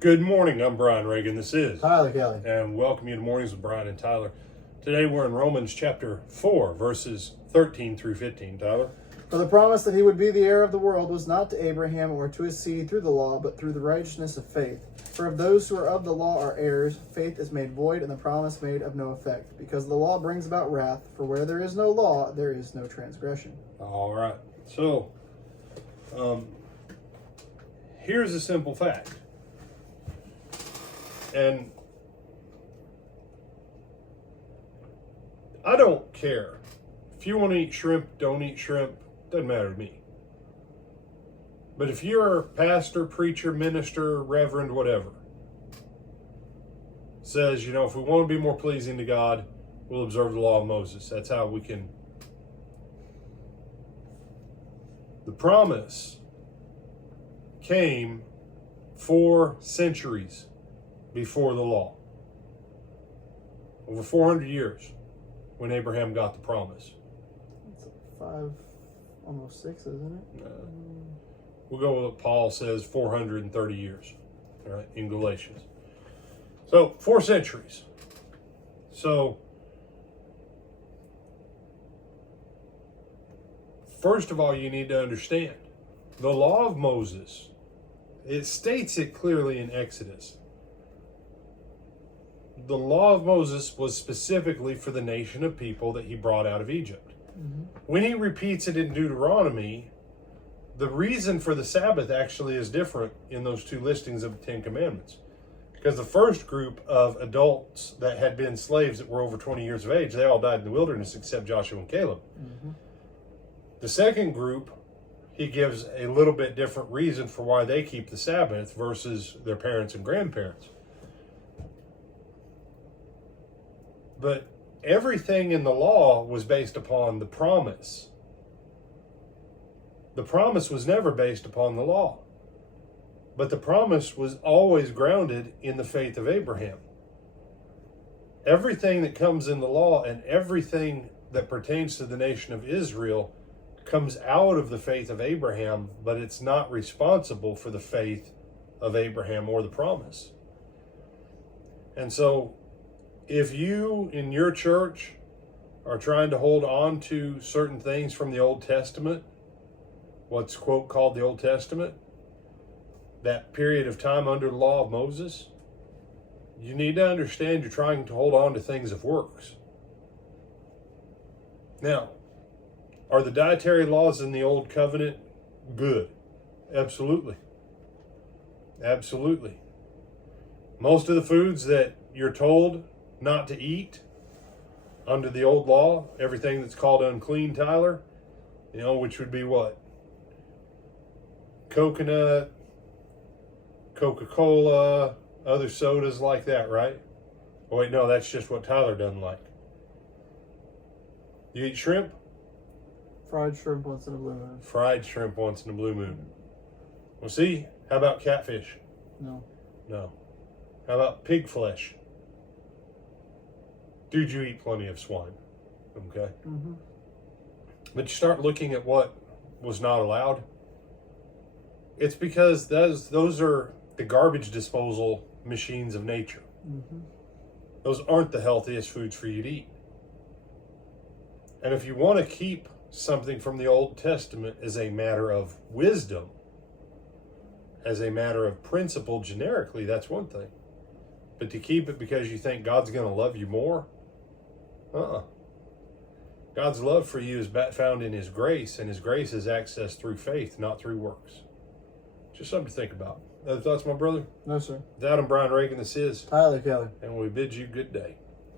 Good morning, I'm Brian Reagan. This is Tyler Kelly. and welcome you to Mornings with Brian and Tyler. Today we're in Romans chapter 4, verses 13 through 15. Tyler? For the promise that he would be the heir of the world was not to Abraham or to his seed through the law, but through the righteousness of faith. For if those who are of the law are heirs, faith is made void and the promise made of no effect, because the law brings about wrath. For where there is no law, there is no transgression. All right. So, here's a simple fact. And I don't care. If you want to eat shrimp, don't eat shrimp. Doesn't matter to me. But if you're a pastor, preacher, minister, reverend, whatever, says, if we want to be more pleasing to God, we'll observe the law of Moses. That's how we can. The promise came 4 centuries before the law. Over 400 years when Abraham got the promise. It's 5, almost 6, isn't it? We'll go with what Paul says, 430 years, all right, in Galatians. So 4 centuries. So first of all, you need to understand the law of Moses. It states it clearly in Exodus. The law of Moses was specifically for the nation of people that he brought out of Egypt. Mm-hmm. When he repeats it in Deuteronomy, the reason for the Sabbath actually is different in those 2 listings of the 10 Commandments. Because the first group of adults that had been slaves that were over 20 years of age, they all died in the wilderness except Joshua and Caleb. Mm-hmm. The second group, he gives a little bit different reason for why they keep the Sabbath versus their parents and grandparents. But everything in the law was based upon the promise. The promise was never based upon the law. But the promise was always grounded in the faith of Abraham. Everything that comes in the law and everything that pertains to the nation of Israel comes out of the faith of Abraham, but it's not responsible for the faith of Abraham or the promise. And so, if you in your church are trying to hold on to certain things from the Old Testament, what's quote called the Old Testament, that period of time under the law of Moses, you need to understand you're trying to hold on to things of works. Now, are the dietary laws in the Old Covenant good? Absolutely. Absolutely. Most of the foods that you're told not to eat under the old law, everything that's called unclean, Tyler, which would be what? Coconut, Coca-Cola, other sodas like that, right? Oh wait, no, that's just what Tyler doesn't like. You eat shrimp? Fried shrimp once in a blue moon. Fried shrimp once in a blue moon. Well, see, how about catfish? No. No. How about pig flesh? Dude, you eat plenty of swine. Okay? Mm-hmm. But you start looking at what was not allowed. It's because those are the garbage disposal machines of nature. Mm-hmm. Those aren't the healthiest foods for you to eat. And if you want to keep something from the Old Testament as a matter of wisdom, as a matter of principle generically, that's one thing. But to keep it because you think God's going to love you more, God's love for you is found in His grace, and His grace is accessed through faith, not through works. Just something to think about. Other thoughts, my brother? No, sir. With that, I'm Brian Reagan. This is Tyler Kelly. And we bid you good day.